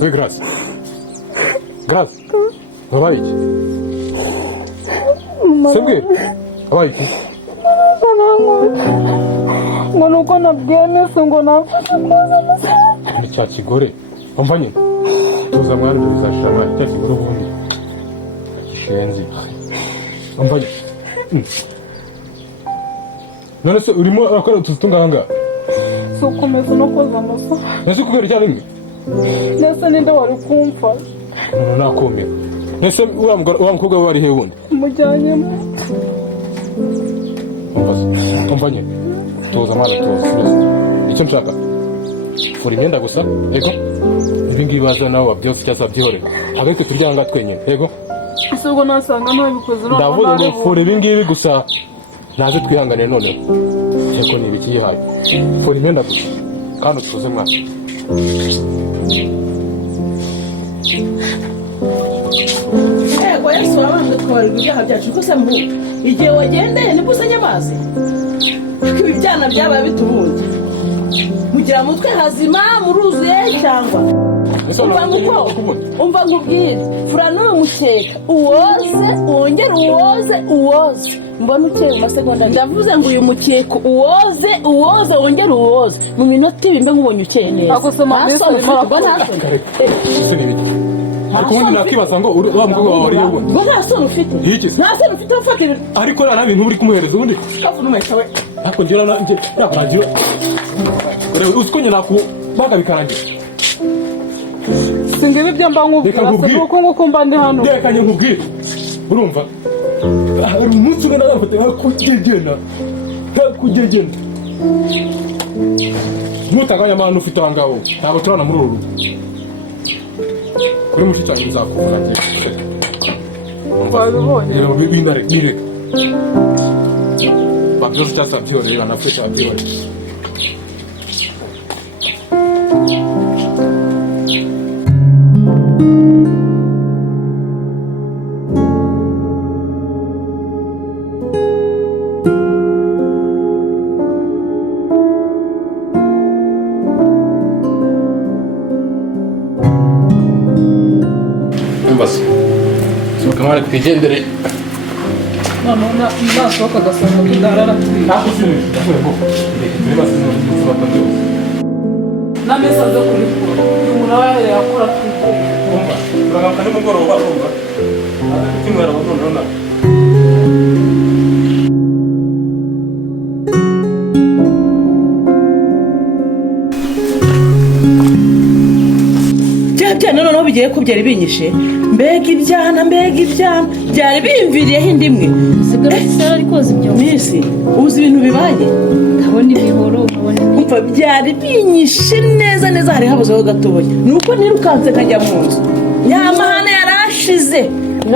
Ой, Грас. Грас. Давай. Сергей. Давай. ngo nuko nabyemese ngo nafashe Ni cya kigore. Umva nyine. Tuza mwana bizashama cya kigore ubundi. Gishenzi. Umva nyine. None se urimo akora tuzitunga hanga. so komeza no koza amaso Nese kubera cyane mwe. nese ninde wari kumfa None nakomera. Nese wa mukobwa wari he wundi. mujyanyemo Umva nyine. Tuza mwana tuza. Icyo nshaka. Fura imyenda gusa. Yego. Ibi ngibi baza nawe wabyose cyasa byihore. Habeke turyanga twenyine. Yego. ese ubwo nasanga ntabikoze no Ndavuga ngo fura ibi ngibi gusa. Naje twihangane none. Yego ni ibiki yihaye. Fura imyenda gusa. Kandi tuze mwana. Yego Yesu wabambwe twabarirwa ibyaha byacu ko se mbu igihe wagendeye nibwo usanye amazi ibi byana byabaye bitubuye mugira mutwe hazima muruzuye cyangwa umva ngubwire fura n'uyu mukeka uwoze wongere uwoze mbona ukeye mu masegonda ndavuze ngo uyu mukeka uwoze wongere uwoze mu minota ibimbe nk'ubonye ukeye neza agusoma mbese Ariko ubundi nakibaza ngo wa mukobwa wawe ari yewe. ngo nta soni ufite nta soni ufite ufatira Ariko nta bintu uri kumuhereza ubundi. kavu n'umwesa we Ariko ngira nanje nakurangira. Usikonye nakubaga bikarangira. singibi ibyo mba nkubwira se nuko nguko mba ndi hano Dekanye nkubwire. Urumva? Hari umunsi umwe nagafite kugegenda. Nutaganya amana ufite ahangaho. Ntabwo turana muri uru. Kuri mushitanye nzakuvura ngiye. wabibonye Rero bindare bire. Babyose cyasa byore banafite byore. Mbas. Kamara twigendere. none nasohoka agasanga tudarara Ntabwo sinzi. Ndakwereka ko. Ndetse basino n'ubutaka byose. n'ameza zo kuri kure umuntu aba yakora twiteye Umva. Turagaruka nimugoroba urumva. Ati kimwera none na. byana noneho bigiye ko byari binyishe mbega ibyana byari bimviriyeho indi imwe sigara sara ariko zibyo minsi uzi ibintu bibaye ndabona ibihoro ubona umva byari binyishe neza hari habuzeho gatoya nuko nirukanse nkajya mu nzu nyamahane yarashize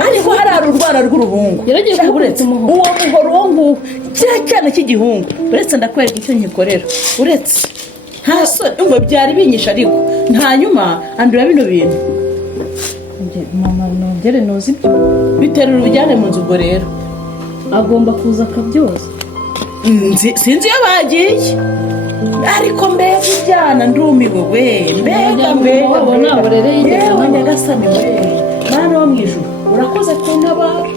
ariko hari urwara rw'uruhungu yaragiye uretse uwo muhoro wo nguwo kiriya cyana cy'igihungu uretse ndakwereka icyo nyikorera uretse nta soni umva byari binyishe ariko hanyuma andura bino bintu mama nongere nozi ibyo biterura ubujyane mu nzu ubwo rero agomba kuza akabyoza sinzi iyo bagiye ariko mbega ibyana ndumiwe we mbega wabona burere yewe nyagasani we mwana wo mu ijuru urakoze kuntabara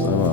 sawa.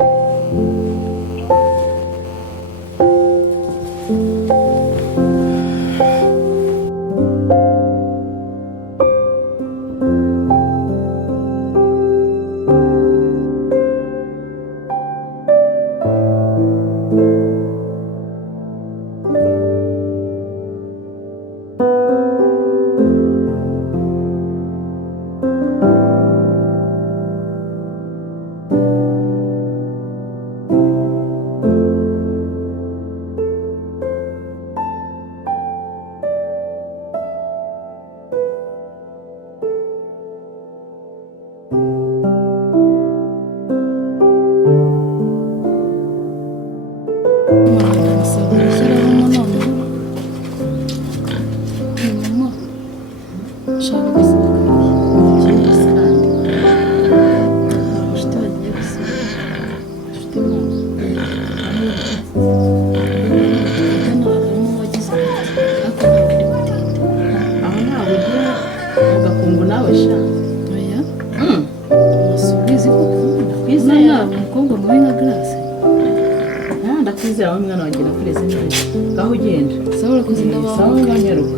ndakwizera aho mwana wagira kureze neza ngaho ugenda sawa urakoze ndabaho sawa banyaruka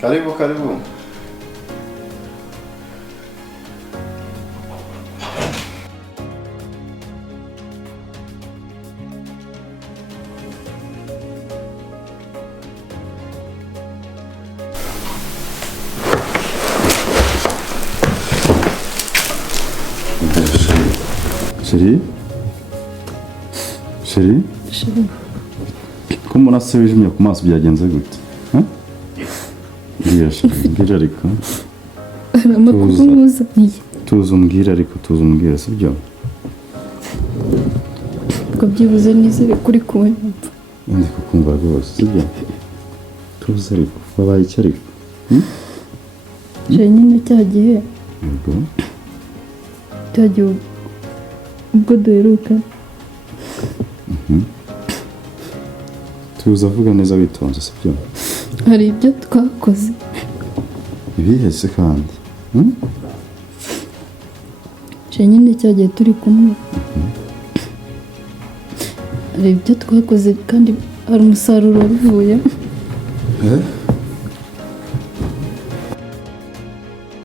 Karibu, karibu. Chérie? Chérie? Chérie. Ko mbona se wijimye ku maso byagenze gute? Mbwira ariko. Amakuru muzaniye. Tuzi umbwira ariko tuzi umbwira sibyo? Ko byibuze nizere kuri kunyumva. Ndi kukumva rwose sibyo? Tuzi ariko wabaye iki ariko? Je nyine cyagiye. Yego. Cyagiye ubwo duheruka. Tuzi avuga neza witonze sibyo? Hari ibyo twakoze. Ibihese kandi. Je nyine cyagiye turi kumwe. Hari ibyo twakoze kandi hari umusaruro wabivuye.